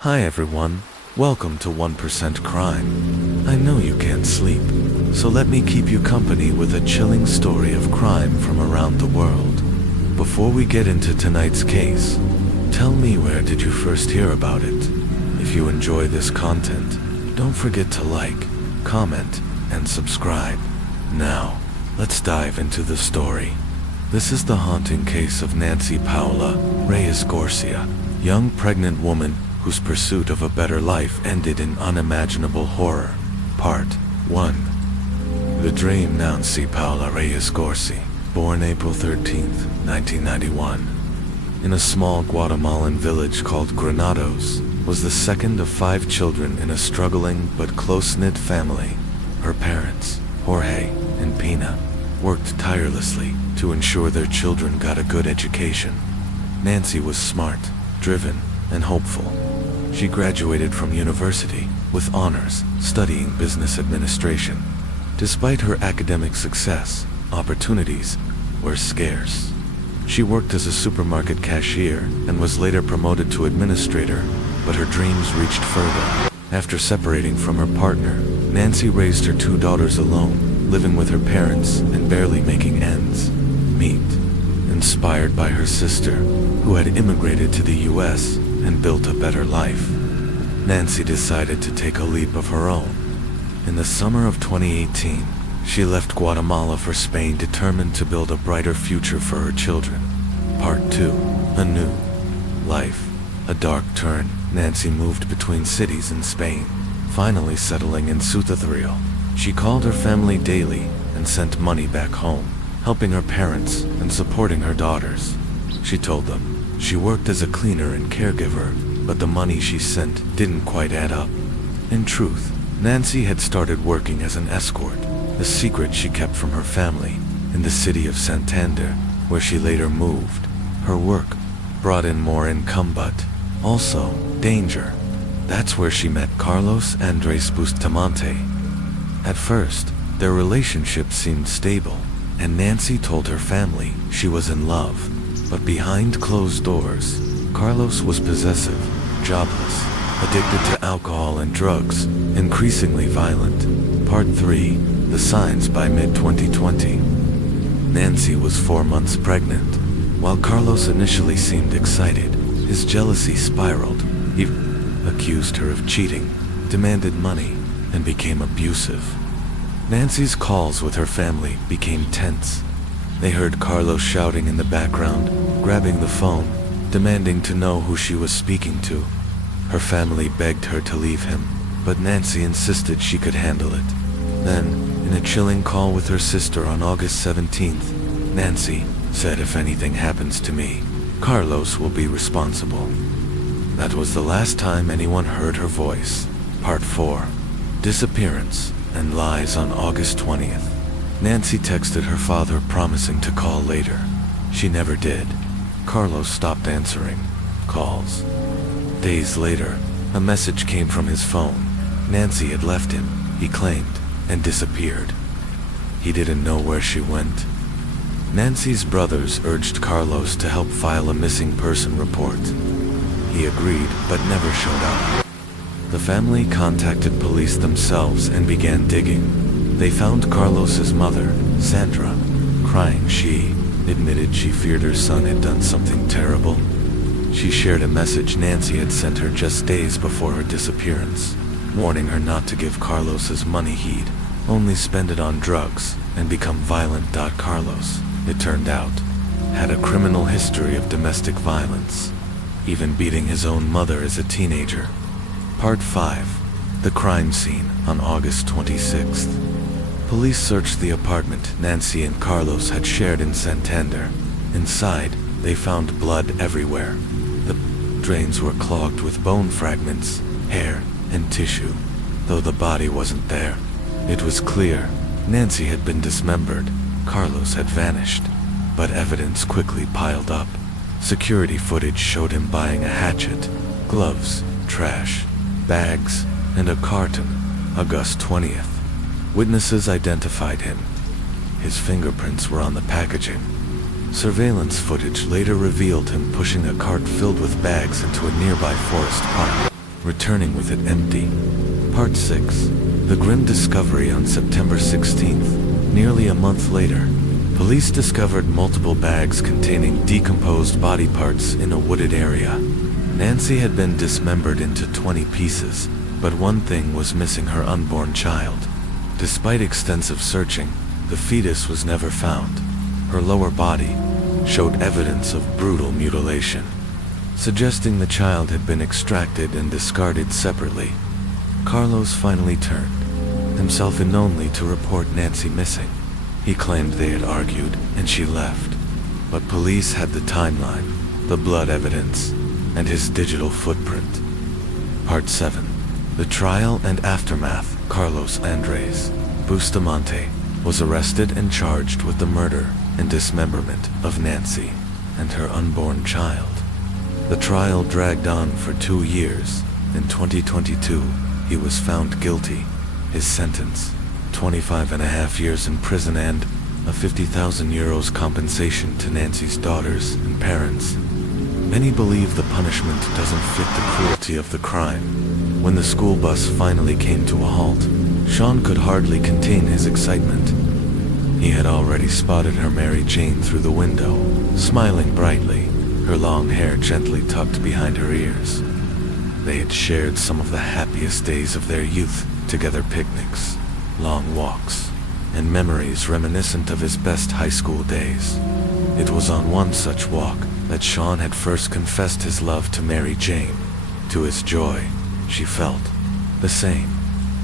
Hi everyone, welcome to 1% Crime. I know you can't sleep, so let me keep you company with a chilling story of crime from around the world. Before we get into tonight's case, tell me, where did you first hear about it? If you enjoy this content, don't forget to like, comment, and subscribe. Now, let's dive into the story. This is the haunting case of Nancy Paula Reyes Garcia, young pregnant woman whose pursuit of a better life ended in unimaginable horror. Part 1. The dream. Nancy Paula Reyes Garcia, born April 13, 1991, in a small Guatemalan village called Granados, was the second of 5 children in a struggling but close-knit family. Her parents, Jorge and Pina, worked tirelessly to ensure their children got a good education. Nancy was smart, driven, and hopeful. She graduated from university with honors, studying business administration. Despite her academic success, opportunities were scarce. She worked as a supermarket cashier and was later promoted to administrator, but her dreams reached further. After separating from her partner, Nancy raised her 2 daughters alone, living with her parents and barely making ends meet. Inspired by her sister, who had immigrated to the US and built a better life, Nancy decided to take a leap of her own. In the summer of 2018, she left Guatemala for Spain, determined to build a brighter future for her children. Part 2. A new life. A dark turn. Nancy moved between cities in Spain, finally settling in Ciudad. She called her family daily and sent money back home, helping her parents and supporting her daughters. She told them she worked as a cleaner and caregiver, but the money she sent didn't quite add up. In truth, Nancy had started working as an escort, a secret she kept from her family, in the city of Santander, where she later moved. Her work brought in more income, but also danger. That's where she met Carlos Andres Bustamante. At first, their relationship seemed stable, and Nancy told her family she was in love. But behind closed doors, Carlos was possessive, jobless, addicted to alcohol and drugs, increasingly violent. Part 3. The signs. By mid-2020, Nancy was 4 months pregnant. While Carlos initially seemed excited, his jealousy spiraled. He accused her of cheating, demanded money, and became abusive. Nancy's calls with her family became tense. They heard Carlos shouting in the background, grabbing the phone, demanding to know who she was speaking to. Her family begged her to leave him, but Nancy insisted she could handle it. Then, in a chilling call with her sister on August 17th, Nancy said, "If anything happens to me, Carlos will be responsible." That was the last time anyone heard her voice. Part 4. Disappearance and lies. On August 20th, Nancy texted her father promising to call later. She never did. Carlos stopped answering calls. Days later, a message came from his phone. Nancy had left him, he claimed, and disappeared. He didn't know where she went. Nancy's brothers urged Carlos to help file a missing person report. He agreed, but never showed up. The family contacted police themselves and began digging. They found Carlos's mother, Sandra, crying. She admitted she feared her son had done something terrible. She shared a message Nancy had sent her just days before her disappearance, warning her not to give Carlos's money. He'd only spend it on drugs and become violent. Carlos, it turned out, had a criminal history of domestic violence, even beating his own mother as a teenager. Part 5. The crime scene. On August 26th, police searched the apartment Nancy and Carlos had shared in Santander. Inside, they found blood everywhere. The drains were clogged with bone fragments, hair, and tissue. Though the body wasn't there, it was clear Nancy had been dismembered. Carlos had vanished, but evidence quickly piled up. Security footage showed him buying a hatchet, gloves, trash, bags, and a carton. August 20th. Witnesses identified him. His fingerprints were on the packaging. Surveillance footage later revealed him pushing a cart filled with bags into a nearby forest park. returning with it empty. Part 6. The grim discovery on September 16th. Nearly a month later, police discovered multiple bags containing decomposed body parts in a wooded area. Nancy had been dismembered into 20 pieces, but one thing was missing: her unborn child. Despite extensive searching, the fetus was never found. Her lower body showed evidence of brutal mutilation, suggesting the child had been extracted and discarded separately. Carlos finally turned himself in only to report Nancy missing. He claimed they had argued and she left, but police had the timeline, the blood evidence, and his digital footprint. Part 7. The trial and aftermath. Carlos Andres Bustamante was arrested and charged with the murder and dismemberment of Nancy and her unborn child. The trial dragged on for 2 years. In 2022, he was found guilty. His sentence: 25.5 years in prison and a €50,000 compensation to Nancy's daughters and parents. Many believe the punishment doesn't fit the cruelty of the crime. When the school bus finally came to a halt, Sean could hardly contain his excitement. He had already spotted her Mary Jane through the window, smiling brightly, her long hair gently tucked behind her ears. They had shared some of the happiest days of their youth together: picnics, long walks, and memories reminiscent of his best high school days. It was on one such walk that Sean had first confessed his love to Mary Jane. To his joy, she felt the same.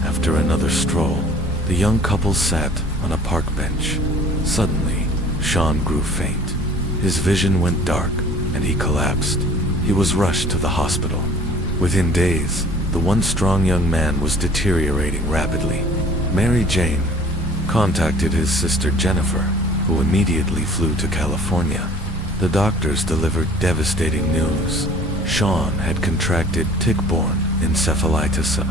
After another stroll, the young couple sat on a park bench. Suddenly, Sean grew faint. His vision went dark, and he collapsed. He was rushed to the hospital. Within days, the once strong young man was deteriorating rapidly. Mary Jane contacted his sister Jennifer, who immediately flew to California. The doctors delivered devastating news. Sean had contracted tick-borne encephalitis, a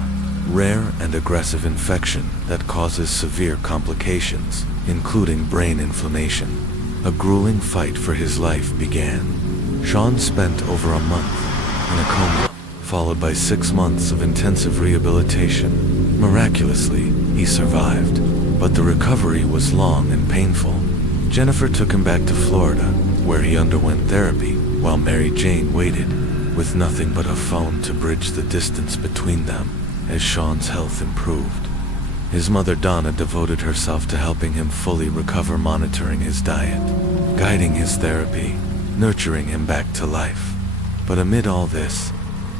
rare and aggressive infection that causes severe complications, including brain inflammation. A grueling fight for his life began. Sean spent over a month in a coma, followed by 6 months of intensive rehabilitation. Miraculously, he survived, but the recovery was long and painful. Jennifer took him back to Florida, where he underwent therapy, while Mary Jane waited, with nothing but a phone to bridge the distance between them, as Sean's health improved. His mother Donna devoted herself to helping him fully recover, monitoring his diet, guiding his therapy, nurturing him back to life. But amid all this,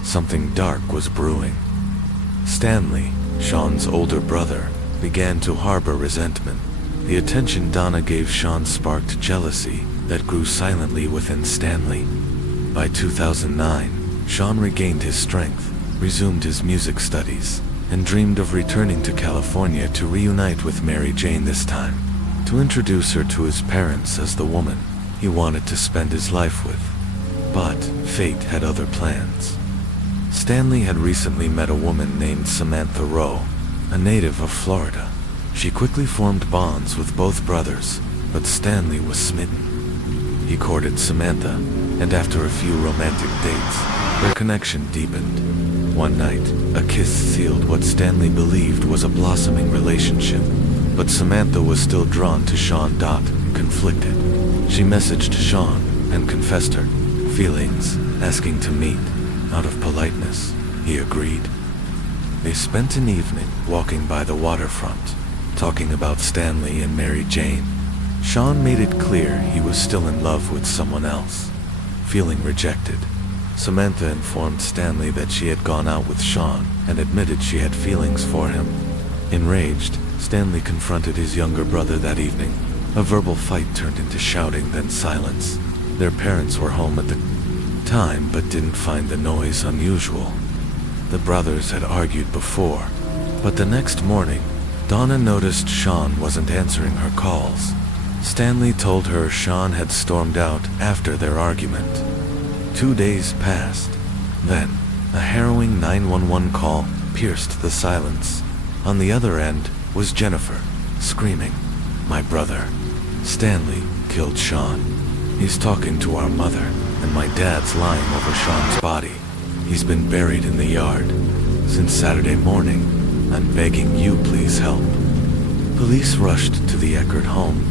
something dark was brewing. Stanley, Sean's older brother, began to harbor resentment. The attention Donna gave Sean sparked jealousy that grew silently within Stanley. By 2009, Sean regained his strength, resumed his music studies, and dreamed of returning to California to reunite with Mary Jane, this time to introduce her to his parents as the woman he wanted to spend his life with. But fate had other plans. Stanley had recently met a woman named Samantha Rowe, a native of Florida. She quickly formed bonds with both brothers, but Stanley was smitten. He courted Samantha, and after a few romantic dates, their connection deepened. One night, a kiss sealed what Stanley believed was a blossoming relationship, but Samantha was still drawn to Sean. Conflicted, she messaged Sean and confessed her feelings, asking to meet. Out of politeness, he agreed. They spent an evening walking by the waterfront, talking about Stanley and Mary Jane. Sean made it clear he was still in love with someone else. Feeling rejected, Samantha informed Stanley that she had gone out with Sean and admitted she had feelings for him. Enraged, Stanley confronted his younger brother that evening. A verbal fight turned into shouting, then silence. Their parents were home at the time but didn't find the noise unusual. The brothers had argued before, but the next morning, Donna noticed Sean wasn't answering her calls. Stanley told her Sean had stormed out after their argument. 2 days passed. Then, a harrowing 911 call pierced the silence. On the other end was Jennifer, screaming, "My brother, Stanley, killed Sean. He's talking to our mother, and my dad's lying over Sean's body. He's been buried in the yard since Saturday morning. I'm begging you, please help." Police rushed to the Eckert home.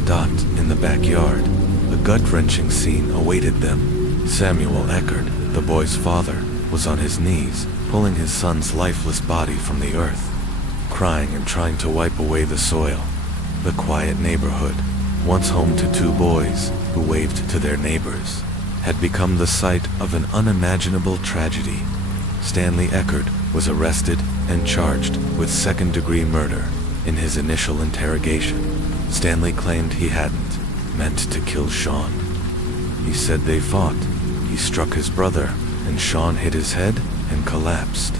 In the backyard, a gut-wrenching scene awaited them. Samuel Eckert, the boy's father, was on his knees, pulling his son's lifeless body from the earth, crying and trying to wipe away the soil. The quiet neighborhood, once home to two boys who waved to their neighbors, had become the site of an unimaginable tragedy. Stanley Eckert was arrested and charged with second-degree murder. In his initial interrogation, Stanley claimed he hadn't meant to kill Sean. He said they fought. He struck his brother, and Sean hit his head and collapsed.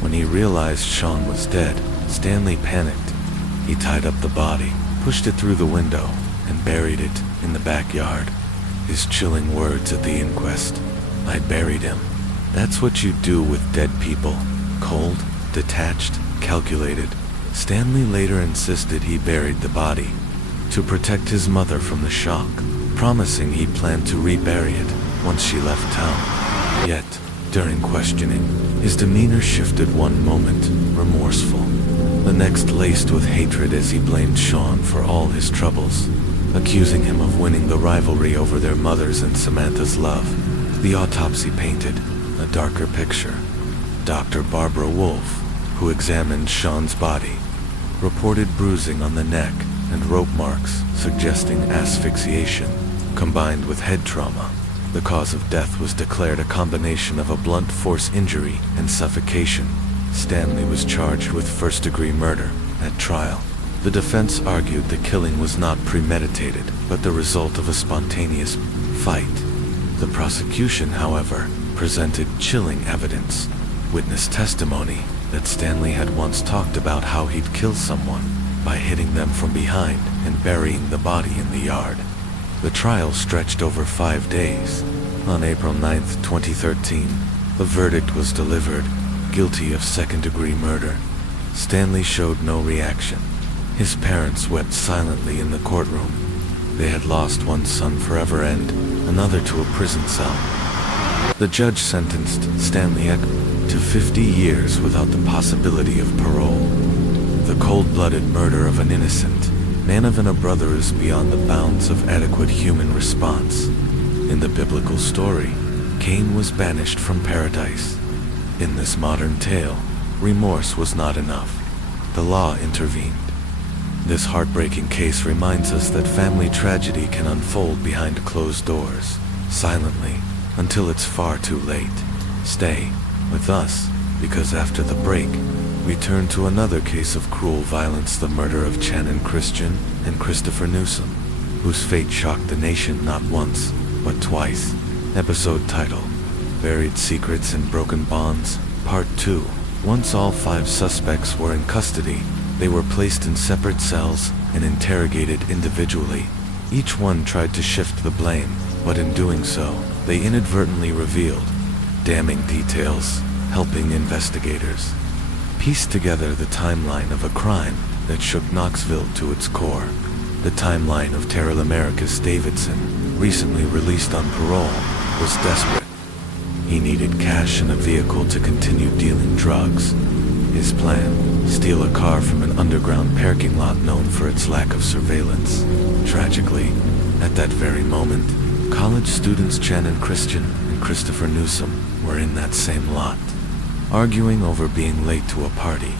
When he realized Sean was dead, Stanley panicked. He tied up the body, pushed it through the window, and buried it in the backyard. His chilling words at the inquest: "I buried him. That's what you do with dead people. Cold, detached, calculated." Stanley later insisted he buried the body to protect his mother from the shock, promising he planned to rebury it once she left town. Yet, during questioning, his demeanor shifted one moment, remorseful, the next laced with hatred as he blamed Sean for all his troubles, accusing him of winning the rivalry over their mother's and Samantha's love. The autopsy painted a darker picture. Dr. Barbara Wolfe, who examined Sean's body, reported bruising on the neck and rope marks suggesting asphyxiation, combined with head trauma. The cause of death was declared a combination of a blunt force injury and suffocation. Stanley was charged with first-degree murder at trial. The defense argued the killing was not premeditated, but the result of a spontaneous fight. The prosecution, however, presented chilling evidence. Witness testimony that Stanley had once talked about how he'd kill someone by hitting them from behind and burying the body in the yard. The trial stretched over 5 days. On April 9, 2013, the verdict was delivered: guilty of second-degree murder. Stanley showed no reaction. His parents wept silently in the courtroom. They had lost one son forever and another to a prison cell. The judge sentenced Stanley Eckert to 50 years without the possibility of parole. The cold-blooded murder of an innocent man and a brother is beyond the bounds of adequate human response. In the biblical story, Cain was banished from paradise. In this modern tale, remorse was not enough. The law intervened. This heartbreaking case reminds us that family tragedy can unfold behind closed doors, silently, until it's far too late. Stay with us, because after the break, we turn to another case of cruel violence: the murder of Channon Christian and Christopher Newsom, whose fate shocked the nation not once, but twice. Episode title: Buried Secrets and Broken Bonds, Part 2. Once all 5 suspects were in custody, they were placed in separate cells and interrogated individually. Each one tried to shift the blame, but in doing so, they inadvertently revealed damning details, helping investigators piece together the timeline of a crime that shook Knoxville to its core. The timeline of Terrell Americus Davidson, recently released on parole, was desperate. He needed cash and a vehicle to continue dealing drugs. His plan: steal a car from an underground parking lot known for its lack of surveillance. Tragically, at that very moment, college students Channon Christian and Christopher Newsom were in that same lot, arguing over being late to a party.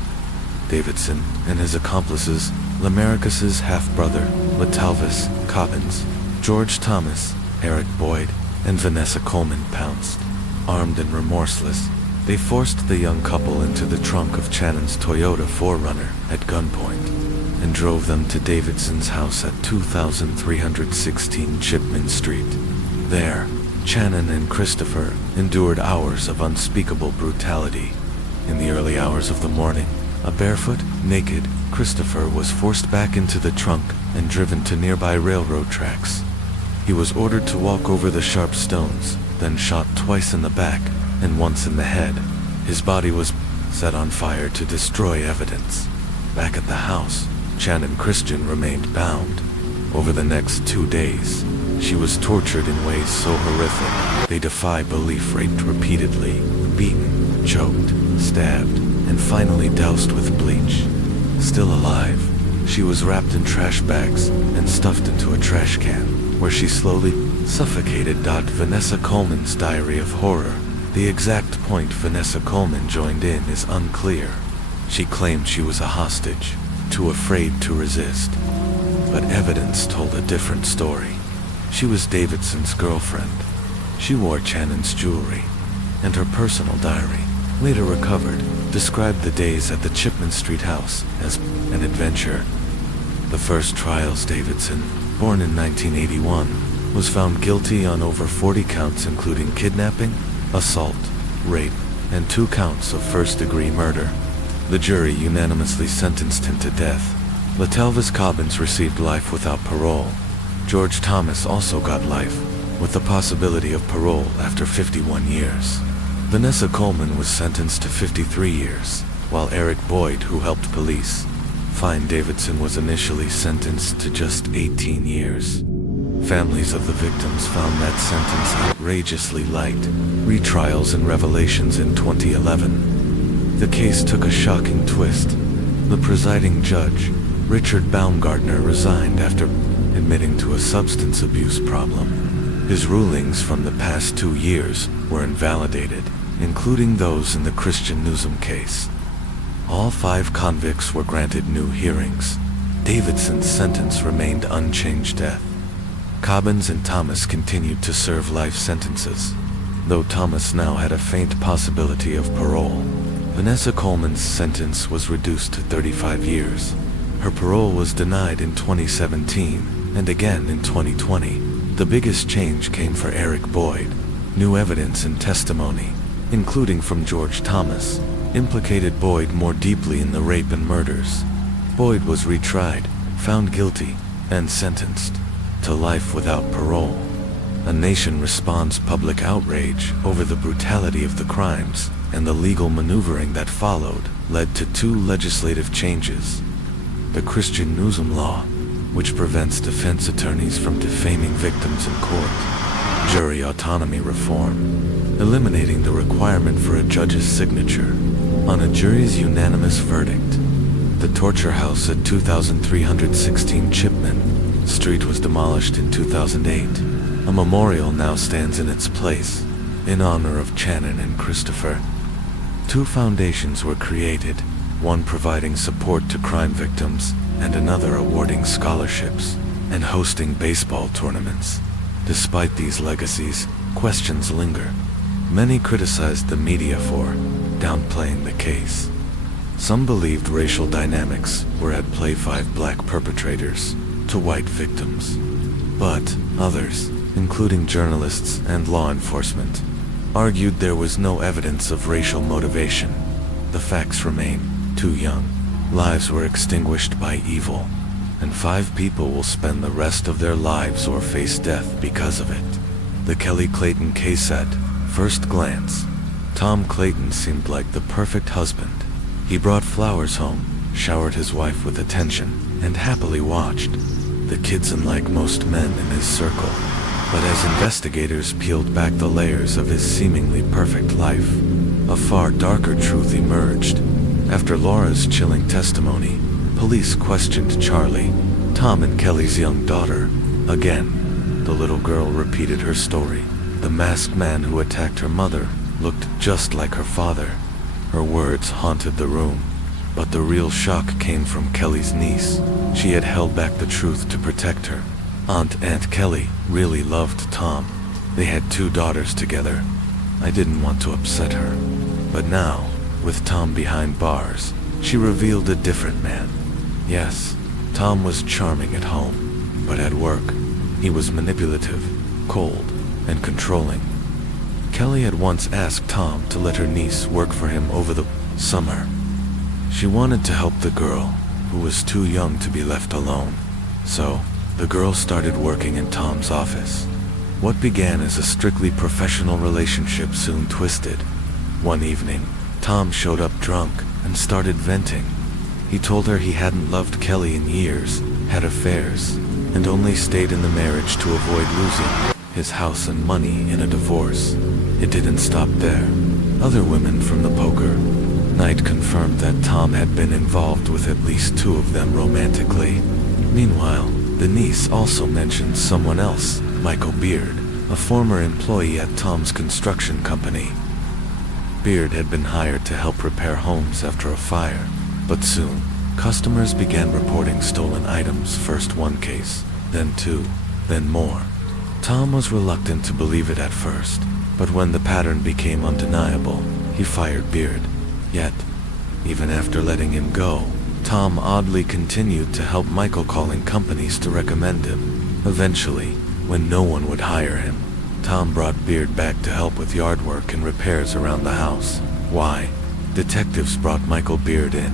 Davidson and his accomplices, Lamarcus's half-brother, Latalvis Cobbins, George Thomas, Eric Boyd, and Vanessa Coleman, pounced. Armed and remorseless, they forced the young couple into the trunk of Channon's Toyota 4Runner at gunpoint and drove them to Davidson's house at 2316 Chipman Street. There, Channon and Christopher endured hours of unspeakable brutality. In the early hours of the morning, a barefoot, naked Christopher was forced back into the trunk and driven to nearby railroad tracks. He was ordered to walk over the sharp stones, then shot twice in the back and once in the head. His body was set on fire to destroy evidence. Back at the house, Channon Christian remained bound. Over the next 2 days, she was tortured in ways so horrific they defy belief: raped repeatedly, beaten, choked, stabbed, and finally doused with bleach. Still alive, she was wrapped in trash bags and stuffed into a trash can, where she slowly suffocated. Vanessa Coleman's diary of horror. The exact point Vanessa Coleman joined in is unclear. She claimed she was a hostage, too afraid to resist. But evidence told a different story. She was Davidson's girlfriend. She wore Channon's jewelry, and her personal diary, later recovered, described the days at the Chipman Street house as an adventure. The first trials, Davidson, born in 1981, was found guilty on over 40 counts including kidnapping, assault, rape, and 2 counts of first-degree murder. The jury unanimously sentenced him to death. LaTelvis Cobbins received life without parole. George Thomas also got life, with the possibility of parole after 51 years. Vanessa Coleman was sentenced to 53 years, while Eric Boyd, who helped police find Davidson, was initially sentenced to just 18 years. Families of the victims found that sentence outrageously light. Retrials and revelations in 2011. The case took a shocking twist. The presiding judge, Richard Baumgartner, resigned after admitting to a substance abuse problem. His rulings from the past 2 years were invalidated, including those in the Christian Newsom case. All 5 convicts were granted new hearings. Davidson's sentence remained unchanged: death. Cobbins and Thomas continued to serve life sentences, though Thomas now had a faint possibility of parole. Vanessa Coleman's sentence was reduced to 35 years. Her parole was denied in 2017, and again in 2020. The biggest change came for Eric Boyd. New evidence and testimony, including from George Thomas, implicated Boyd more deeply in the rape and murders. Boyd was retried, found guilty, and sentenced to life without parole. A nation responds. Public outrage over the brutality of the crimes and the legal maneuvering that followed led to 2 legislative changes. The Christian Newsom law, which prevents defense attorneys from defaming victims in court. Jury autonomy reform, eliminating the requirement for a judge's signature on a jury's unanimous verdict. The torture house at 2316 Chipman Street was demolished in 2008. A memorial now stands in its place, in honor of Channon and Christopher. 2 foundations were created, one providing support to crime victims, and another awarding scholarships and hosting baseball tournaments. Despite these legacies, questions linger. Many criticized the media for downplaying the case. Some believed racial dynamics were at play: 5 black perpetrators to white victims. But others, including journalists and law enforcement, argued there was no evidence of racial motivation. The facts remain: 2 young lives were extinguished by evil, and 5 people will spend the rest of their lives or face death because of it. The Kelly Clayton case. At first glance, Tom Clayton seemed like the perfect husband. He brought flowers home, showered his wife with attention, and happily watched the kids, unlike most men in his circle. But as investigators peeled back the layers of his seemingly perfect life, a far darker truth emerged. After Laura's chilling testimony, police questioned Charlie, Tom and Kelly's young daughter. Again, the little girl repeated her story. The masked man who attacked her mother looked just like her father. Her words haunted the room, but the real shock came from Kelly's niece. She had held back the truth to protect her. Aunt Kelly really loved Tom. They had 2 daughters together. I didn't want to upset her. But now, with Tom behind bars, she revealed a different man. Yes, Tom was charming at home, but at work, he was manipulative, cold, and controlling. Kelly had once asked Tom to let her niece work for him over the summer. She wanted to help the girl, who was too young to be left alone. So, the girl started working in Tom's office. What began as a strictly professional relationship soon twisted. One evening, Tom showed up drunk and started venting. He told her he hadn't loved Kelly in years, had affairs, and only stayed in the marriage to avoid losing his house and money in a divorce. It didn't stop there. other women from the poker night confirmed that Tom had been involved with at least 2 of them romantically. Meanwhile, the niece also mentioned someone else, Michael Beard, a former employee at Tom's construction company. Beard had been hired to help repair homes after a fire, but soon, customers began reporting stolen items, first 1 case, then 2, then more. Tom was reluctant to believe it at first, but when the pattern became undeniable, he fired Beard. Yet, even after letting him go, Tom oddly continued to help Michael, calling companies to recommend him. Eventually, when no one would hire him, Tom brought Beard back to help with yard work and repairs around the house. Why? Detectives brought Michael Beard in.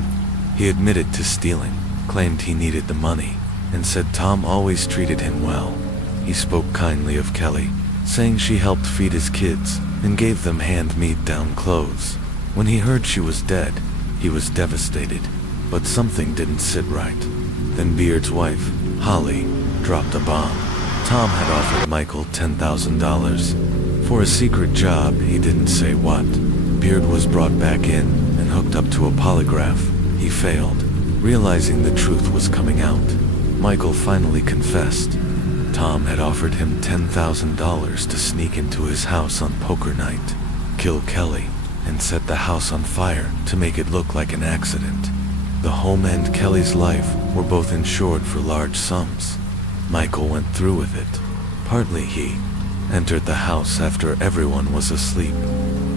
He admitted to stealing, claimed he needed the money, and said Tom always treated him well. He spoke kindly of Kelly, saying she helped feed his kids and gave them hand-me-down clothes. When he heard she was dead, he was devastated, but something didn't sit right. Then Beard's wife, Holly, dropped a bomb. Tom had offered Michael $10,000 for a secret job, he didn't say what. Beard was brought back in and hooked up to a polygraph. He failed, realizing the truth was coming out. Michael finally confessed. Tom had offered him $10,000 to sneak into his house on poker night, kill Kelly, and set the house on fire to make it look like an accident. The home and Kelly's life were both insured for large sums. Michael went through with it. Partly he entered the house after everyone was asleep,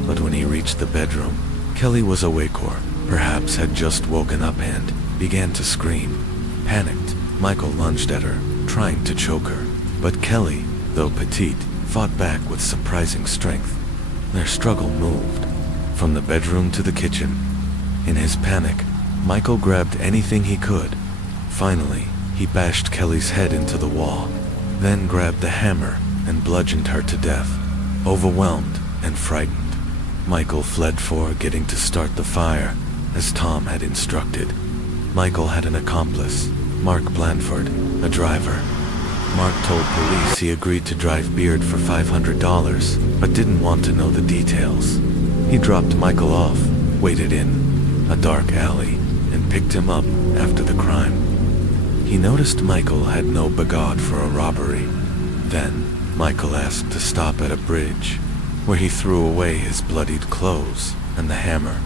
but when he reached the bedroom, Kelly was awake or perhaps had just woken up and began to scream. Panicked, Michael lunged at her, trying to choke her, but Kelly, though petite, fought back with surprising strength. Their struggle moved from the bedroom to the kitchen. In his panic, Michael grabbed anything he could. Finally, he bashed Kelly's head into the wall, then grabbed the hammer and bludgeoned her to death. Overwhelmed and frightened, Michael fled, forgetting to start the fire, as Tom had instructed. Michael had an accomplice, Mark Blandford, a driver. Mark told police he agreed to drive Beard for $500, but didn't want to know the details. He dropped Michael off, waited in a dark alley, and picked him up after the crime. He noticed Michael had no bagage for a robbery. Then, Michael asked to stop at a bridge, where he threw away his bloodied clothes and the hammer.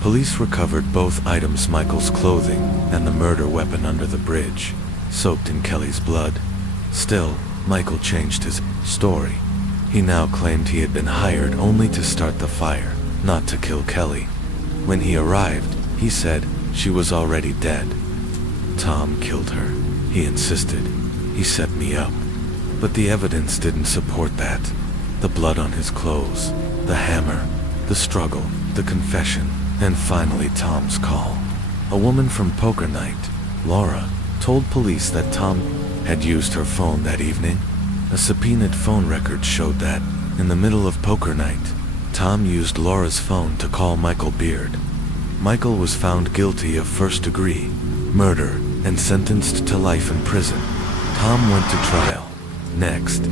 Police recovered both items, Michael's clothing and the murder weapon, under the bridge, soaked in Kelly's blood. Still, Michael changed his story. He now claimed he had been hired only to start the fire, not to kill Kelly. When he arrived, he said she was already dead. Tom killed her, he insisted. He set me up. But the evidence didn't support that. The blood on his clothes, the hammer, the struggle, the confession, and finally Tom's call. A woman from poker night, Laura, told police that Tom had used her phone that evening. A subpoenaed phone record showed that, in the middle of poker night, Tom used Laura's phone to call Michael Beard. Michael was found guilty of first-degree murder and sentenced to life in prison. Tom went to trial. Next,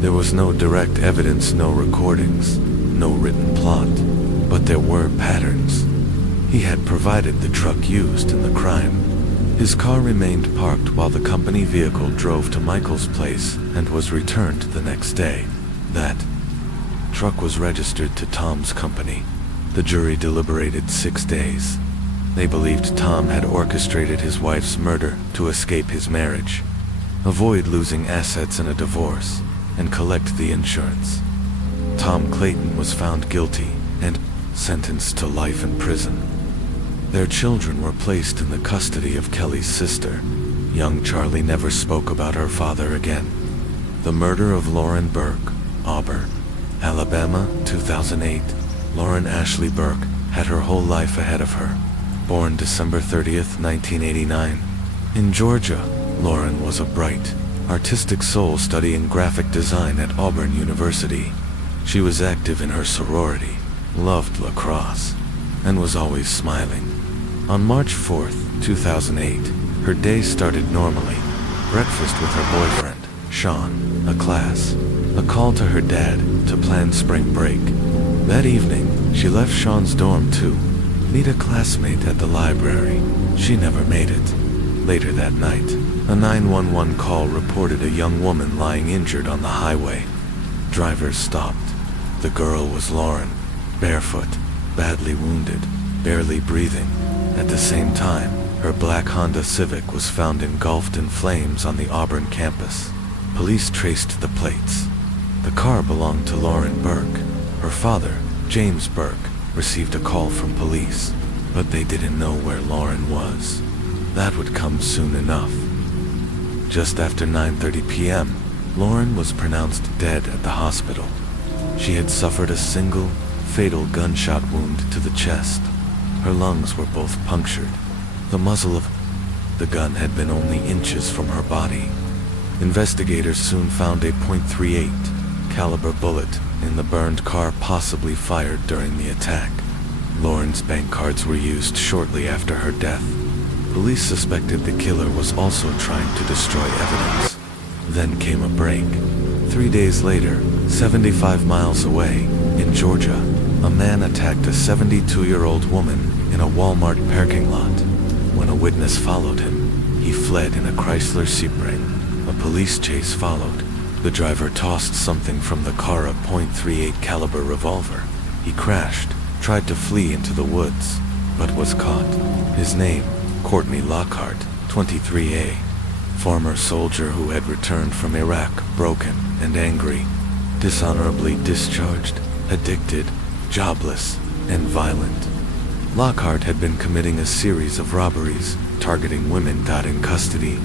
there was no direct evidence, no recordings, no written plot, but there were patterns. He had provided the truck used in the crime. His car remained parked while the company vehicle drove to Michael's place and was returned the next day. That truck was registered to Tom's company. The jury deliberated 6 days. They believed Tom had orchestrated his wife's murder to escape his marriage, avoid losing assets in a divorce, and collect the insurance. Tom Clayton was found guilty and sentenced to life in prison. Their children were placed in the custody of Kelly's sister. Young Charlie never spoke about her father again. The murder of Lauren Burke, Auburn, Alabama, 2008. Lauren Ashley Burke had her whole life ahead of her. Born December 30th, 1989. In Georgia, Lauren was a bright, artistic soul studying graphic design at Auburn University. She was active in her sorority, loved lacrosse, and was always smiling. On March 4th, 2008, her day started normally. Breakfast with her boyfriend, Sean, a class, a call to her dad to plan spring break. That evening, She left Sean's dorm to meet a classmate at the library. She never made it. Later that night, a 911 call reported a young woman lying injured on the highway. Drivers stopped. The girl was Lauren, barefoot, badly wounded, barely breathing. At the same time, her black Honda Civic was found engulfed in flames on the Auburn campus. Police traced the plates. The car belonged to Lauren Burke. Her father, James Burke, received a call from police, but they didn't know where Lauren was. That would come soon enough. Just after 9:30 p.m., Lauren was pronounced dead at the hospital. She had suffered a single, fatal gunshot wound to the chest. Her lungs were both punctured. The muzzle of the gun had been only inches from her body. Investigators soon found a .38 caliber bullet in the burned car, possibly fired during the attack. Lauren's bank cards were used shortly after her death. Police suspected the killer was also trying to destroy evidence. Then came a break. 3 days later, 75 miles away, in Georgia, a man attacked a 72-year-old woman in a Walmart parking lot. When a witness followed him, he fled in a Chrysler Sebring. A police chase followed. The driver tossed something from the car, a .38 caliber revolver. He crashed, tried to flee into the woods, but was caught. His name, Courtney Lockhart, 23A. Former soldier who had returned from Iraq, broken and angry, dishonorably discharged, addicted, jobless, and violent. Lockhart had been committing a series of robberies, targeting women got in custody.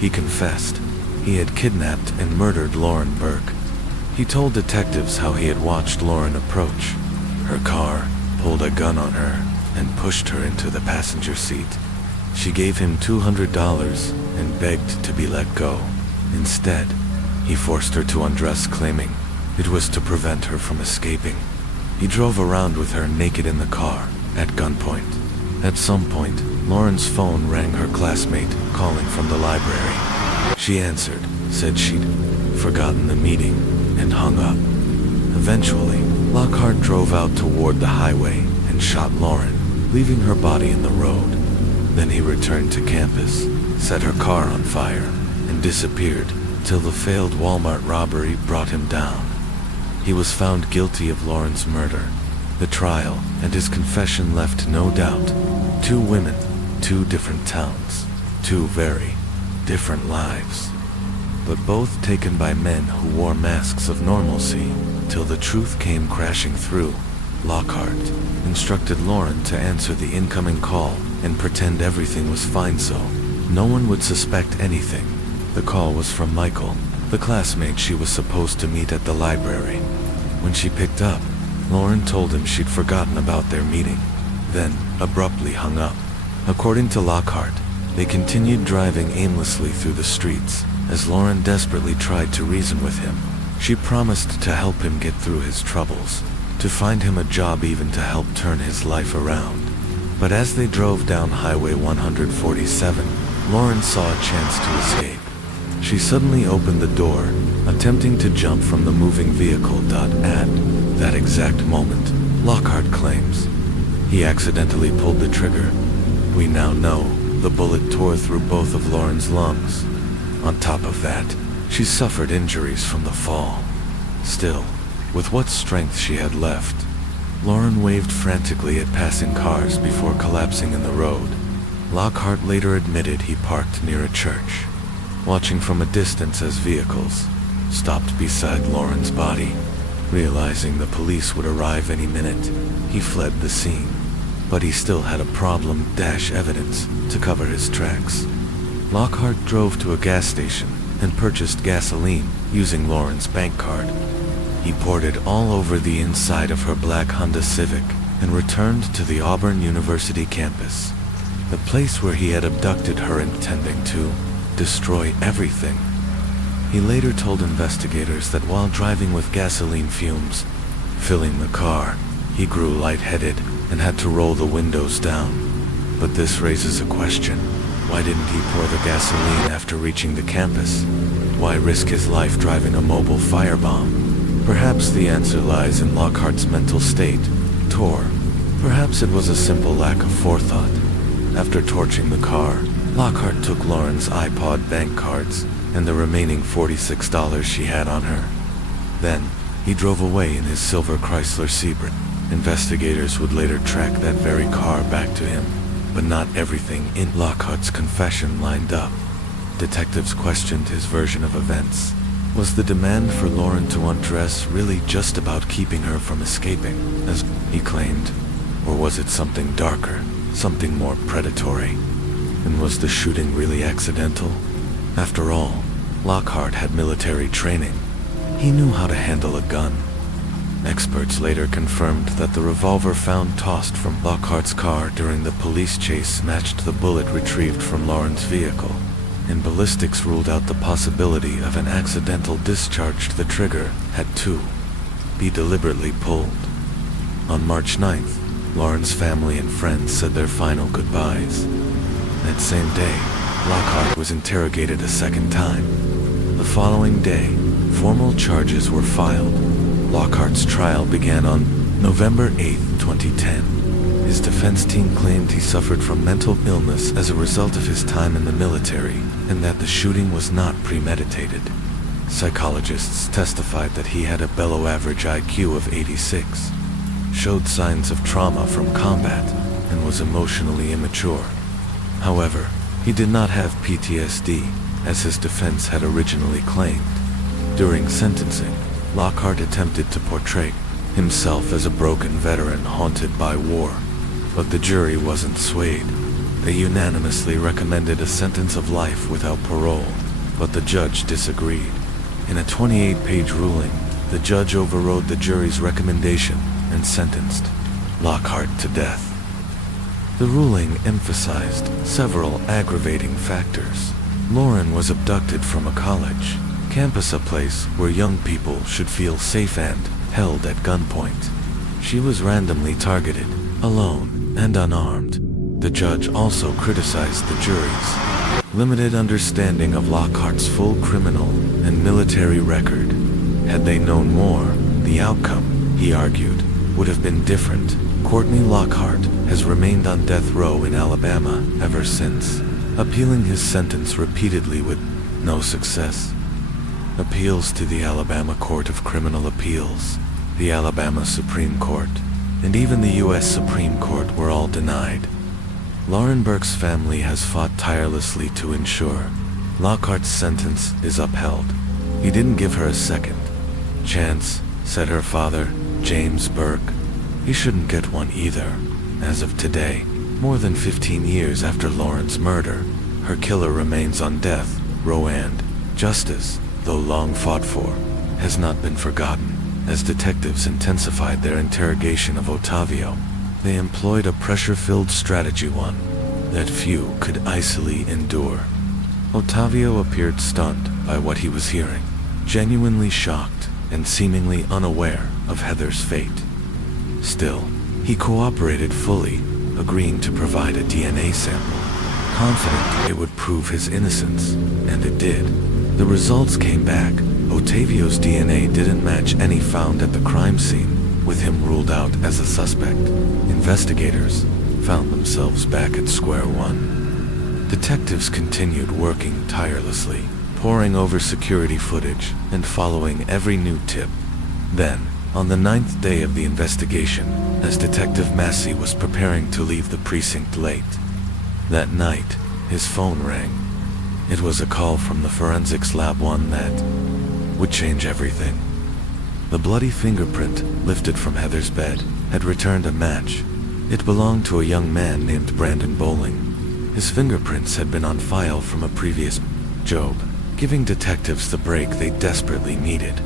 He confessed. He had kidnapped and murdered Lauren Burke. He told detectives how he had watched Lauren approach her car, pulled a gun on her, and pushed her into the passenger seat. She gave him $200 and begged to be let go. Instead, he forced her to undress, claiming it was to prevent her from escaping. He drove around with her naked in the car, at gunpoint. At some point, Lauren's phone rang, her classmate calling from the library. She answered, said she'd forgotten the meeting, and hung up. Eventually, Lockhart drove out toward the highway and shot Lauren, leaving her body in the road. Then he returned to campus, set her car on fire, and disappeared till the failed Walmart robbery brought him down. He was found guilty of Lauren's murder. The trial and his confession left no doubt. 2 women, 2 different towns, 2 very different lives, but both taken by men who wore masks of normalcy till the truth came crashing through. Lockhart instructed Lauren to answer the incoming call and pretend everything was fine so no one would suspect anything. The call was from Michael, the classmate she was supposed to meet at the library. When she picked up, Lauren told him she'd forgotten about their meeting, then abruptly hung up. According to Lockhart, they continued driving aimlessly through the streets as Lauren desperately tried to reason with him. She promised to help him get through his troubles, to find him a job, even to help turn his life around. But as they drove down Highway 147, Lauren saw a chance to escape. She suddenly opened the door, attempting to jump from the moving vehicle. At that exact moment, Lockhart claims, he accidentally pulled the trigger. We now know the bullet tore through both of Lauren's lungs. On top of that, she suffered injuries from the fall. Still, with what strength she had left, Lauren waved frantically at passing cars before collapsing in the road. Lockhart later admitted he parked near a church, watching from a distance as vehicles stopped beside Lauren's body. Realizing the police would arrive any minute, he fled the scene. But he still had a problem, evidence to cover his tracks. Lockhart drove to a gas station and purchased gasoline using Lauren's bank card. He poured it all over the inside of her black Honda Civic and returned to the Auburn University campus, the place where he had abducted her, intending to destroy everything. He later told investigators that while driving with gasoline fumes filling the car, he grew lightheaded and had to roll the windows down. But this raises a question. Why didn't he pour the gasoline after reaching the campus? Why risk his life driving a mobile firebomb? Perhaps the answer lies in Lockhart's mental state, torn chore. Perhaps it was a simple lack of forethought. After torching the car, Lockhart took Lauren's iPod bank cards and the remaining $46 she had on her. Then, he drove away in his silver Chrysler Sebring. Investigators would later track that very car back to him, but not everything in Lockhart's confession lined up. Detectives questioned his version of events. Was the demand for Lauren to undress really just about keeping her from escaping, as he claimed? Or was it something darker, something more predatory? And was the shooting really accidental? After all, Lockhart had military training. He knew how to handle a gun. Experts later confirmed that the revolver found tossed from Lockhart's car during the police chase matched the bullet retrieved from Lauren's vehicle, and ballistics ruled out the possibility of an accidental discharge. The trigger had to be deliberately pulled. On March 9th, Lauren's family and friends said their final goodbyes. That same day, Lockhart was interrogated a second time. The following day, formal charges were filed. Lockhart's trial began on November 8, 2010. His defense team claimed he suffered from mental illness as a result of his time in the military, and that the shooting was not premeditated. Psychologists testified that he had a below-average IQ of 86, showed signs of trauma from combat, and was emotionally immature. However, he did not have PTSD, as his defense had originally claimed. During sentencing, Lockhart attempted to portray himself as a broken veteran haunted by war, but the jury wasn't swayed. They unanimously recommended a sentence of life without parole, but the judge disagreed. In a 28-page ruling, the judge overrode the jury's recommendation and sentenced Lockhart to death. The ruling emphasized several aggravating factors. Lauren was abducted from a college campus, a place where young people should feel safe and held at gunpoint. She was randomly targeted, alone and unarmed. The judge also criticized the jury's limited understanding of Lockhart's full criminal and military record. Had they known more, the outcome, he argued, would have been different. Courtney Lockhart has remained on death row in Alabama ever since, appealing his sentence repeatedly with no success. Appeals to the Alabama Court of Criminal Appeals, the Alabama Supreme Court, and even the U.S. Supreme Court were all denied. Lauren Burke's family has fought tirelessly to ensure Lockhart's sentence is upheld. He didn't give her a second chance, said her father, James Burke. He shouldn't get one either. As of today, more than 15 years after Lauren's murder, her killer remains on death row, and justice, though long fought for, has not been forgotten. As detectives intensified their interrogation of Ottavio, they employed a pressure-filled strategy, one that few could easily endure. Ottavio appeared stunned by what he was hearing, genuinely shocked and seemingly unaware of Heather's fate. Still, he cooperated fully, agreeing to provide a DNA sample, confident it would prove his innocence, and it did. The results came back. Ottavio's DNA didn't match any found at the crime scene, with him ruled out as a suspect. Investigators found themselves back at square one. Detectives continued working tirelessly, poring over security footage and following every new tip. Then, on the 9th day of the investigation, as Detective Massey was preparing to leave the precinct late, that night, his phone rang. It was a call from the forensics lab, one that would change everything. The bloody fingerprint lifted from Heather's bed had returned a match. It belonged to a young man named Brandon Bowling. His fingerprints had been on file from a previous job, giving detectives the break they desperately needed.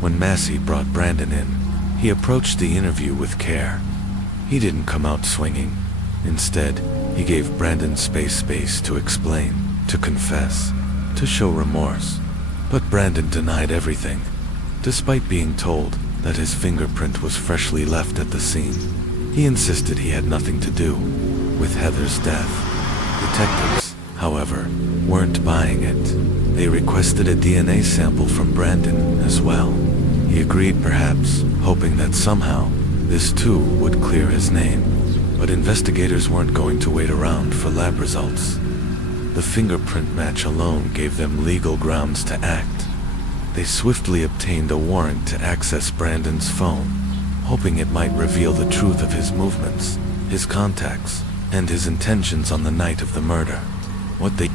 When Massey brought Brandon in, he approached the interview with care. He didn't come out swinging. Instead, he gave Brandon space to explain, to confess, to show remorse. But Brandon denied everything, despite being told that his fingerprint was freshly left at the scene. He insisted he had nothing to do with Heather's death. Detectives, however, weren't buying it. They requested a DNA sample from Brandon as well. He agreed, perhaps hoping that somehow This too would clear his name, but investigators weren't going to wait around for lab results. The fingerprint match alone gave them legal grounds to act. They swiftly obtained a warrant to access Brandon's phone, hoping it might reveal the truth of his movements, his contacts, and his intentions on the night of the murder. What they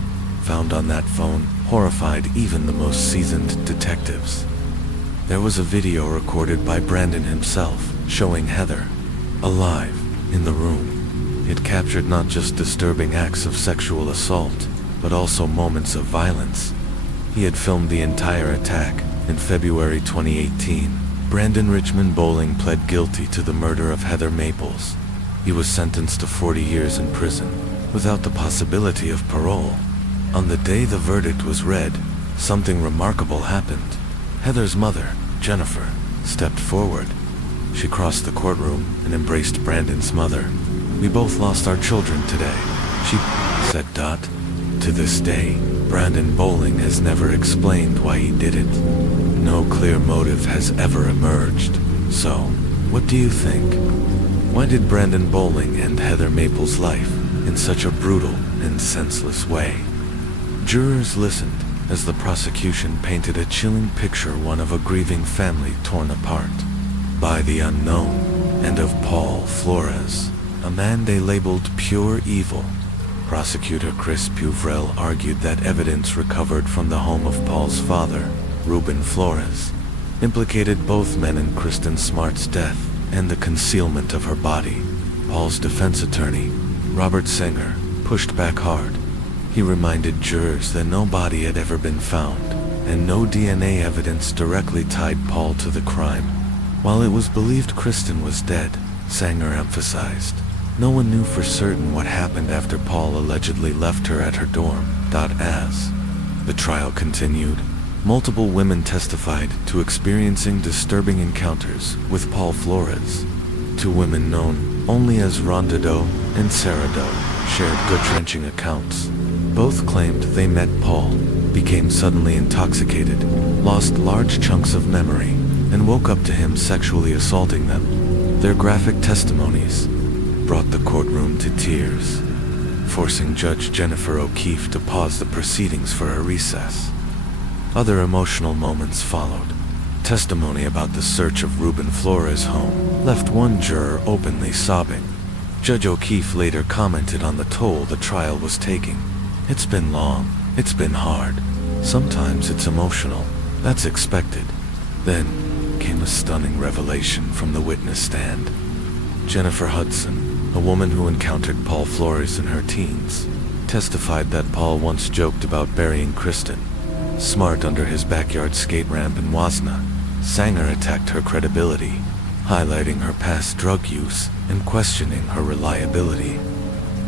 found on that phone horrified even the most seasoned detectives. There was a video recorded by Brandon himself showing Heather alive in the room. It captured not just disturbing acts of sexual assault, but also moments of violence. He had filmed the entire attack. In February 2018, Brandon Richmond Bowling pled guilty to the murder of Heather Maples. He was sentenced to 40 years in prison, without the possibility of parole. On the day the verdict was read, something remarkable happened. Heather's mother, Jennifer, stepped forward. She crossed the courtroom and embraced Brandon's mother. "We both lost our children today," she said. To this day, Brandon Bowling has never explained why he did it. No clear motive has ever emerged. So, what do you think? Why did Brandon Bowling end Heather Maples' life in such a brutal and senseless way? Jurors listened as the prosecution painted a chilling picture, one of a grieving family torn apart by the unknown, and of Paul Flores, a man they labeled pure evil. Prosecutor Chris Puvrell argued that evidence recovered from the home of Paul's father, Ruben Flores, implicated both men in Kristen Smart's death and the concealment of her body. Paul's defense attorney, Robert Singer, pushed back hard. He reminded jurors that no body had ever been found, and no DNA evidence directly tied Paul to the crime. While it was believed Kristen was dead, Sanger emphasized, no one knew for certain what happened after Paul allegedly left her at her dorm. As the trial continued, multiple women testified to experiencing disturbing encounters with Paul Flores. Two women known only as Rhonda Doe and Sarah Doe shared gut-wrenching accounts. Both claimed they met Paul, became suddenly intoxicated, lost large chunks of memory, and woke up to him sexually assaulting them. Their graphic testimonies brought the courtroom to tears, forcing Judge Jennifer O'Keefe to pause the proceedings for a recess. Other emotional moments followed. Testimony about the search of Ruben Flores' home left one juror openly sobbing. Judge O'Keefe later commented on the toll the trial was taking. "It's been long, it's been hard. Sometimes it's emotional. That's expected." Then came a stunning revelation from the witness stand. Jennifer Hudson, a woman who encountered Paul Flores in her teens, testified that Paul once joked about burying Kristen Smart under his backyard skate ramp in Wasna. Sanger attacked her credibility, highlighting her past drug use and questioning her reliability.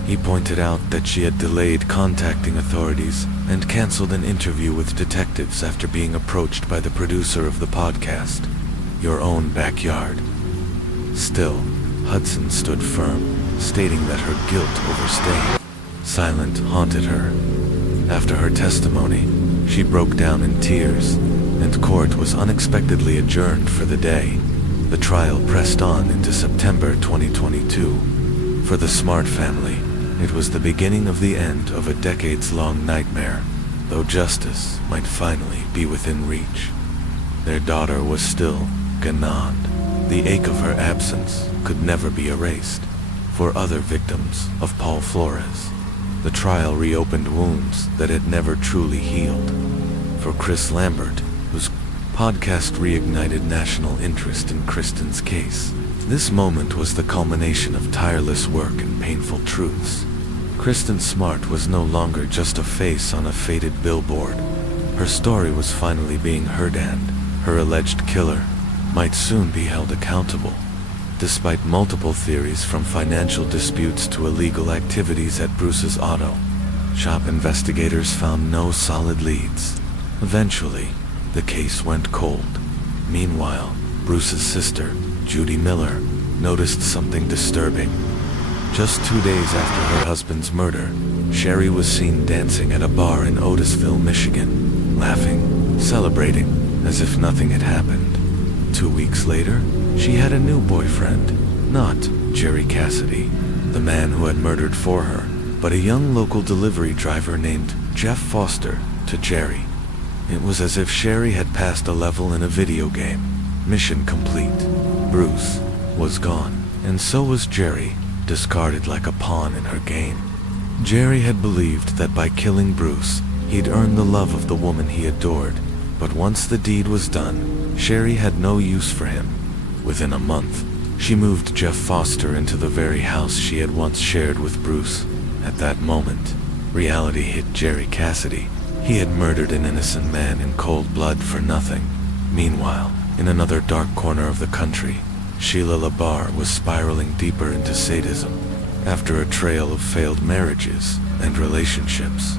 He pointed out that she had delayed contacting authorities and canceled an interview with detectives after being approached by the producer of the podcast, Your Own Backyard. Still, Hudson stood firm, stating that her guilt overstayed. Silence haunted her. After her testimony, she broke down in tears, and court was unexpectedly adjourned for the day. The trial pressed on into September 2022. For the Smart family, it was the beginning of the end of a decades-long nightmare, though justice might finally be within reach. Their daughter was still Ganad. The ache of her absence could never be erased. For other victims of Paul Flores, the trial reopened wounds that had never truly healed. For Chris Lambert, whose podcast reignited national interest in Kristen's case, this moment was the culmination of tireless work and painful truths. Kristen Smart was no longer just a face on a faded billboard. Her story was finally being heard, and her alleged killer might soon be held accountable. Despite multiple theories, from financial disputes to illegal activities at Bruce's auto shop, investigators found no solid leads. Eventually, the case went cold. Meanwhile, Bruce's sister, Judy Miller, noticed something disturbing. Just 2 days after her husband's murder, Sherry was seen dancing at a bar in Otisville, Michigan, laughing, celebrating, as if nothing had happened. 2 weeks later, She had a new boyfriend, not Jerry Cassidy, the man who had murdered for her, but a young local delivery driver named Jeff Foster to Jerry. It was as if Sherry had passed a level in a video game. Mission complete. Bruce was gone, and so was Jerry, discarded like a pawn in her game. Jerry had believed that by killing Bruce, he'd earned the love of the woman he adored, but once the deed was done, Sherry had no use for him. Within a month, she moved Jeff Foster into the very house she had once shared with Bruce. At that moment, reality hit Jerry Cassidy. He had murdered an innocent man in cold blood for nothing. Meanwhile, in another dark corner of the country, Sheila LaBarre was spiraling deeper into sadism after a trail of failed marriages and relationships.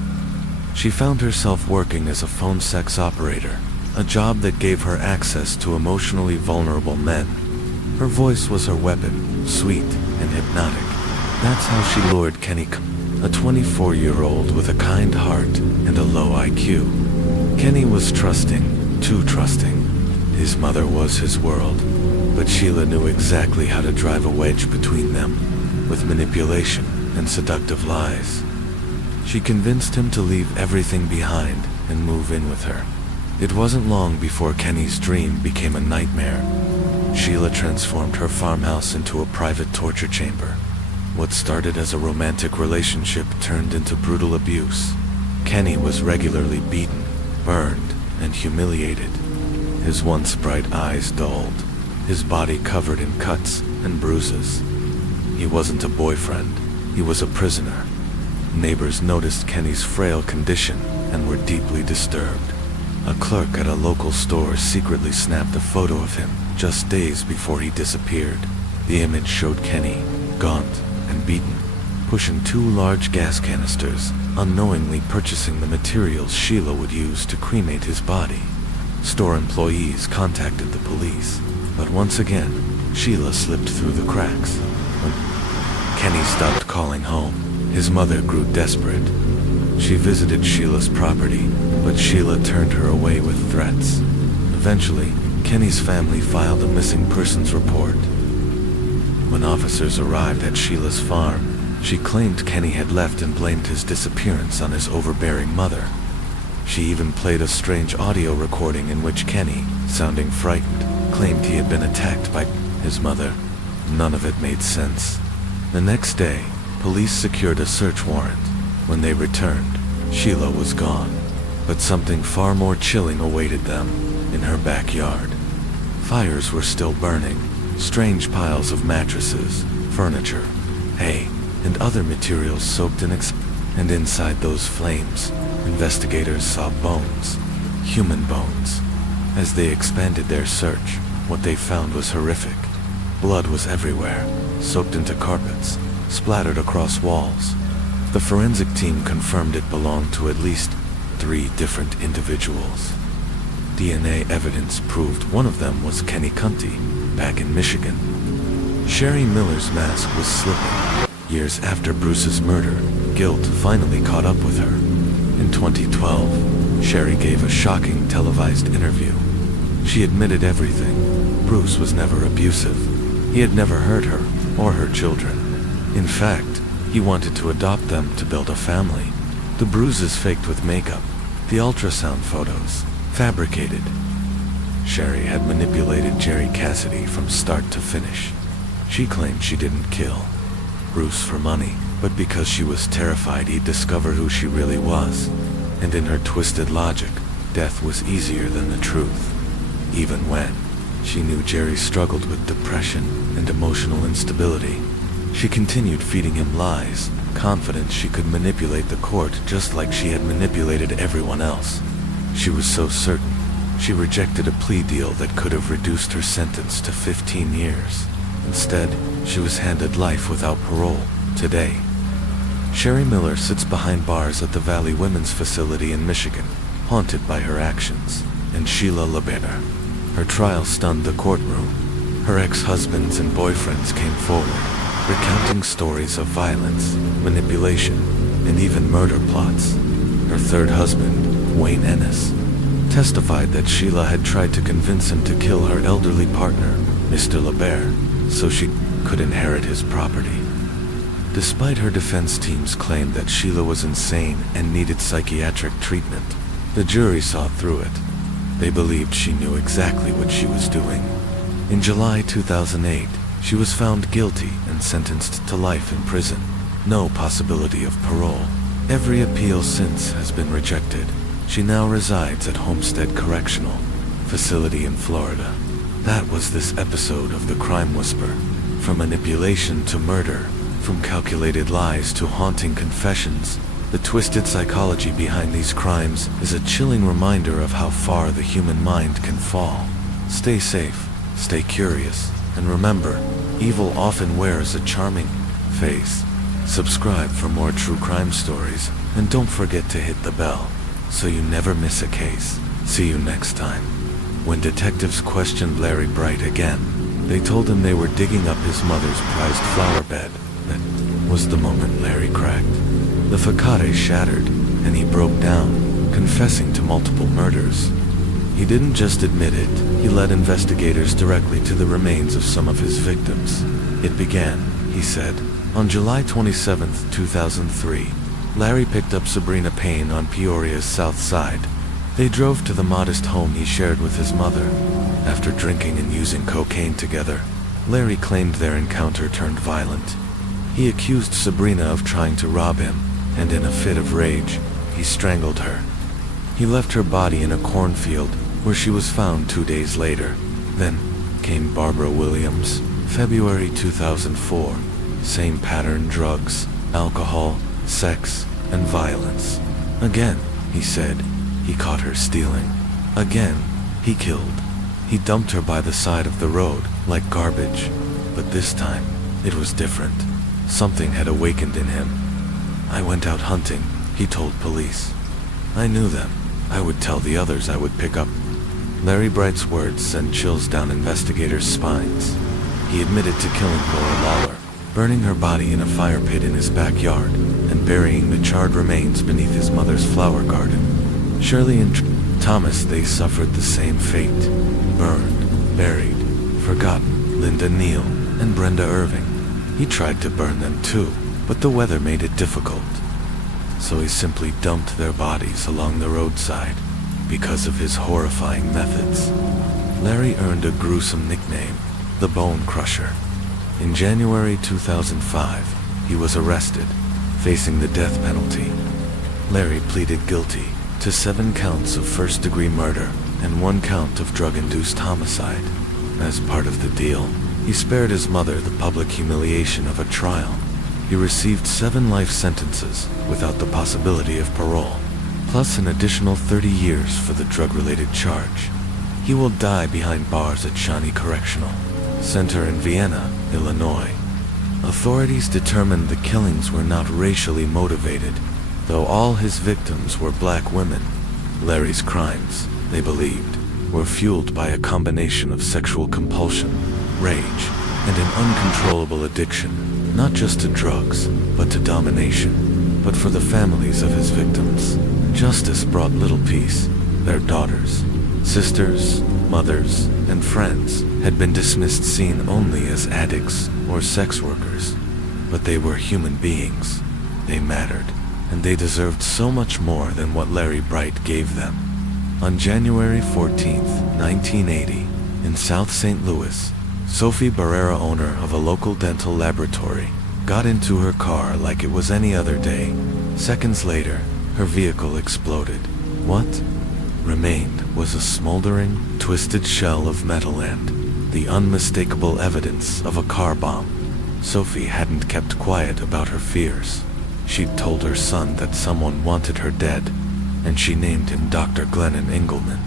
She found herself working as a phone sex operator, a job that gave her access to emotionally vulnerable men. Her voice was her weapon, sweet and hypnotic. That's how she lured Kenny, a 24-year-old with a kind heart and a low IQ. Kenny was trusting, too trusting. His mother was his world, but Sheila knew exactly how to drive a wedge between them, with manipulation and seductive lies. She convinced him to leave everything behind and move in with her. It wasn't long before Kenny's dream became a nightmare. Sheila transformed her farmhouse into a private torture chamber. What started as a romantic relationship turned into brutal abuse. Kenny was regularly beaten, burned, and humiliated. His once bright eyes dulled, his body covered in cuts and bruises. He wasn't a boyfriend, he was a prisoner. Neighbors noticed Kenny's frail condition and were deeply disturbed. A clerk at a local store secretly snapped a photo of him just days before he disappeared. The image showed Kenny, gaunt and beaten, pushing 2 large gas canisters, unknowingly purchasing the materials Sheila would use to cremate his body. Store employees contacted the police, but once again, Sheila slipped through the cracks. When Kenny stopped calling home, his mother grew desperate. She visited Sheila's property, but Sheila turned her away with threats. Eventually, Kenny's family filed a missing persons report. When officers arrived at Sheila's farm, she claimed Kenny had left and blamed his disappearance on his overbearing mother. She even played a strange audio recording in which Kenny, sounding frightened, claimed he had been attacked by his mother. None of it made sense. The next day, police secured a search warrant. When they returned, Sheila was gone. But something far more chilling awaited them in her backyard. Fires were still burning, strange piles of mattresses, furniture, hay, and other materials soaked in and inside those flames, investigators saw bones, human bones. As they expanded their search, what they found was horrific. Blood was everywhere, soaked into carpets, splattered across walls. The forensic team confirmed it belonged to at least 3 different individuals. DNA evidence proved one of them was Kenny Cunty, back in Michigan. Sherry Miller's mask was slipping. Years after Bruce's murder, guilt finally caught up with her. In 2012, Sherry gave a shocking televised interview. She admitted everything. Bruce was never abusive. He had never hurt her or her children. In fact, he wanted to adopt them to build a family. The bruises faked with makeup, the ultrasound photos, fabricated. Sherry had manipulated Jerry Cassidy from start to finish. She claimed she didn't kill Bruce for money, but because she was terrified he'd discover who she really was. And in her twisted logic, death was easier than the truth. Even when she knew Jerry struggled with depression and emotional instability, she continued feeding him lies, confident she could manipulate the court just like she had manipulated everyone else. She was so certain, she rejected a plea deal that could have reduced her sentence to 15 years. Instead, she was handed life without parole. Today, Sherry Miller sits behind bars at the Valley Women's Facility in Michigan, haunted by her actions. And Sheila LaBarre. Her trial stunned the courtroom. Her ex-husbands and boyfriends came forward, recounting stories of violence, manipulation, and even murder plots. Her third husband, Wayne Ennis, testified that Sheila had tried to convince him to kill her elderly partner, Mr. LeBert, so she could inherit his property. Despite her defense team's claim that Sheila was insane and needed psychiatric treatment, the jury saw through it. They believed she knew exactly what she was doing. In July 2008, she was found guilty and sentenced to life in prison. No possibility of parole. Every appeal since has been rejected. She now resides at Homestead Correctional Facility in Florida. That was this episode of The Crime Whisper. From manipulation to murder, from calculated lies to haunting confessions, the twisted psychology behind these crimes is a chilling reminder of how far the human mind can fall. Stay safe, stay curious, and remember, evil often wears a charming face. Subscribe for more true crime stories, and don't forget to hit the bell, so you never miss a case. See you next time. When detectives questioned Larry Bright again, they told him they were digging up his mother's prized flower bed. That was the moment Larry cracked. The facade shattered, and he broke down, confessing to multiple murders. He didn't just admit it, he led investigators directly to the remains of some of his victims. It began, he said, on July 27, 2003. Larry picked up Sabrina Payne on Peoria's south side. They drove to the modest home he shared with his mother. After drinking and using cocaine together, Larry claimed their encounter turned violent. He accused Sabrina of trying to rob him, and in a fit of rage, he strangled her. He left her body in a cornfield, where she was found 2 days later. Then came Barbara Williams, February 2004. Same pattern: drugs, alcohol, sex, and violence. Again, he said, he caught her stealing. Again, he killed. He dumped her by the side of the road, like garbage. But this time, it was different. Something had awakened in him. I went out hunting, he told police. I knew them. I would tell the others I would pick up. Larry Bright's words sent chills down investigators' spines. He admitted to killing Laura Lawler, burning her body in a fire pit in his backyard, and burying the charred remains beneath his mother's flower garden. Shirley and Thomas, they suffered the same fate. Burned, buried, forgotten. Linda Neal and Brenda Irving. He tried to burn them too, but the weather made it difficult. So he simply dumped their bodies along the roadside. Because of his horrifying methods, Larry earned a gruesome nickname, the Bone Crusher. In January 2005, he was arrested, facing the death penalty. Larry pleaded guilty to 7 counts of first-degree murder and 1 count of drug-induced homicide. As part of the deal, he spared his mother the public humiliation of a trial. He received 7 life sentences without the possibility of parole, plus an additional 30 years for the drug-related charge. He will die behind bars at Shawnee Correctional Center in Vienna, Illinois. Authorities determined the killings were not racially motivated, though all his victims were black women. Larry's crimes, they believed, were fueled by a combination of sexual compulsion, rage, and an uncontrollable addiction, not just to drugs, but to domination. But for the families of his victims, justice brought little peace. Their daughters, sisters, mothers, and friends had been dismissed, seen only as addicts or sex workers. But they were human beings. They mattered, and they deserved so much more than what Larry Bright gave them. On January 14, 1980, in South St. Louis, Sophie Barrera, owner of a local dental laboratory, got into her car like it was any other day. Seconds later, her vehicle exploded. What remained was a smoldering, twisted shell of metal and the unmistakable evidence of a car bomb. Sophie hadn't kept quiet about her fears. She'd told her son that someone wanted her dead, and she named him Dr. Glennon Engelman.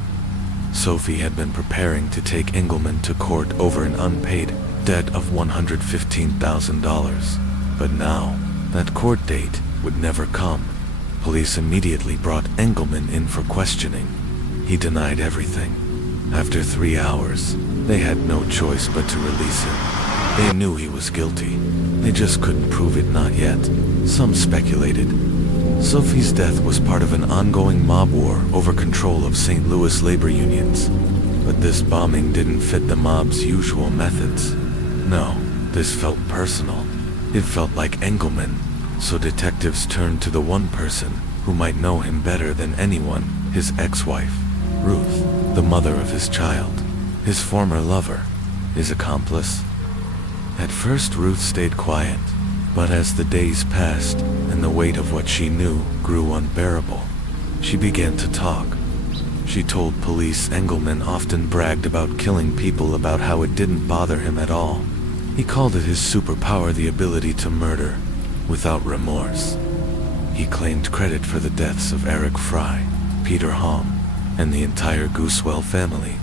Sophie had been preparing to take Engelman to court over an unpaid debt of $115,000. But now, that court date would never come. Police immediately brought Engelman in for questioning. He denied everything. After 3 hours, they had no choice but to release him. They knew he was guilty. They just couldn't prove it, not yet. Some speculated Sophie's death was part of an ongoing mob war over control of St. Louis labor unions. But this bombing didn't fit the mob's usual methods. No, this felt personal. It felt like Engelman, so detectives turned to the one person who might know him better than anyone, his ex-wife, Ruth, the mother of his child, his former lover, his accomplice. At first Ruth stayed quiet, but as the days passed and the weight of what she knew grew unbearable, she began to talk. She told police Engelman often bragged about killing people, about how it didn't bother him at all. He called it his superpower, the ability to murder without remorse. He claimed credit for the deaths of Eric Fry, Peter Hom, and the entire Goosewell family.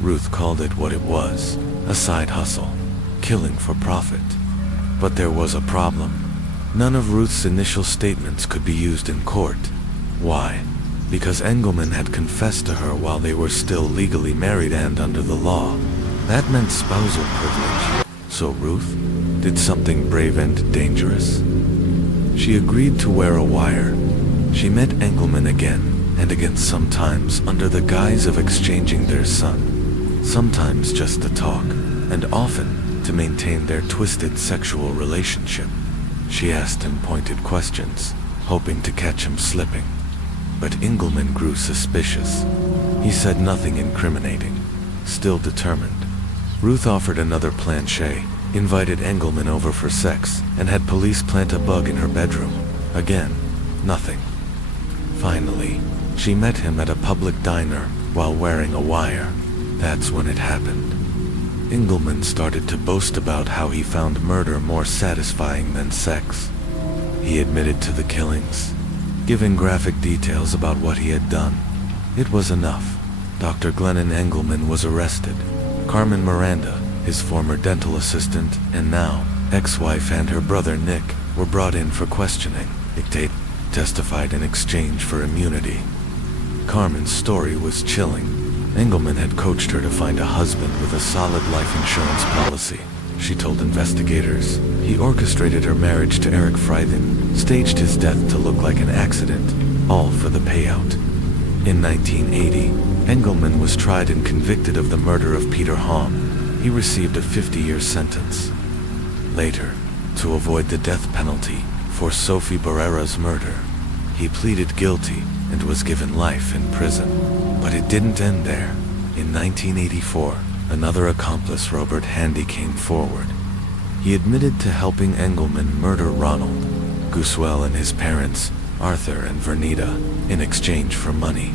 Ruth called it what it was, a side hustle, killing for profit. But there was a problem. None of Ruth's initial statements could be used in court. Why? Because Engelman had confessed to her while they were still legally married and under the law. That meant spousal privilege. So Ruth did something brave and dangerous. She agreed to wear a wire. She met Engelman again and again, sometimes under the guise of exchanging their son, sometimes just to talk, and often to maintain their twisted sexual relationship. She asked him pointed questions, hoping to catch him slipping. But Engelman grew suspicious. He said nothing incriminating, still determined. Ruth offered another planche, invited Engelman over for sex, and had police plant a bug in her bedroom. Again, nothing. Finally, she met him at a public diner while wearing a wire. That's when it happened. Engelman started to boast about how he found murder more satisfying than sex. He admitted to the killings, giving graphic details about what he had done. It was enough. Dr. Glennon Engelman was arrested. Carmen Miranda, his former dental assistant and now ex-wife, and her brother Nick were brought in for questioning. They testified in exchange for immunity. Carmen's story was chilling. Engelman had coached her to find a husband with a solid life insurance policy. She told investigators he orchestrated her marriage to Eric Frieden, staged his death to look like an accident, all for the payout. In 1980, Engelman was tried and convicted of the murder of Peter Hom. He received a 50-year sentence. Later, to avoid the death penalty for Sophie Barrera's murder, he pleaded guilty and was given life in prison. But it didn't end there. In 1984, another accomplice, Robert Handy, came forward. He admitted to helping Engelman murder Ronald Goosewell and his parents, Arthur and Vernita, in exchange for money.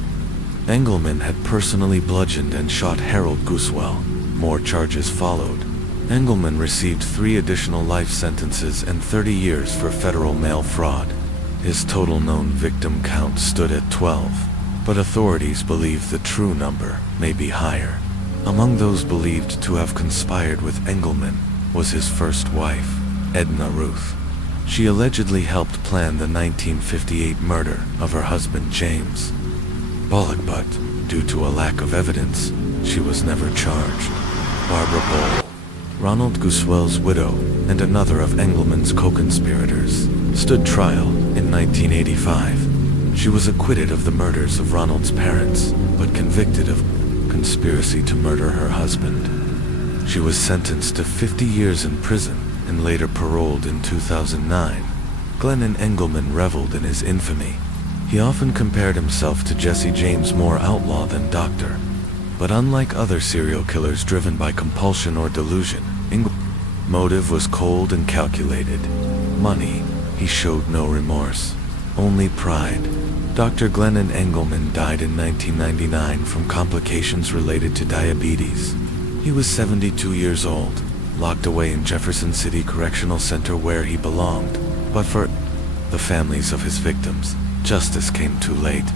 Engelman had personally bludgeoned and shot Harold Goosewell. More charges followed. Engelman received 3 additional life sentences and 30 years for federal mail fraud. His total known victim count stood at 12, but authorities believe the true number may be higher. Among those believed to have conspired with Engelman was his first wife, Edna Ruth. She allegedly helped plan the 1958 murder of her husband James Bullock, but due to a lack of evidence, she was never charged. Barbara Bowl, Ronald Goosewell's widow and another of Engelman's co-conspirators, stood trial in 1985. She was acquitted of the murders of Ronald's parents, but convicted of conspiracy to murder her husband. She was sentenced to 50 years in prison and later paroled in 2009. Glennon Engelman reveled in his infamy. He often compared himself to Jesse James, more outlaw than doctor. But unlike other serial killers driven by compulsion or delusion, Engelman's motive was cold and calculated. Money. He showed no remorse, only pride. Dr. Glennon Engelman died in 1999 from complications related to diabetes. He was 72 years old, locked away in Jefferson City Correctional Center where he belonged. But for the families of his victims, justice came too late.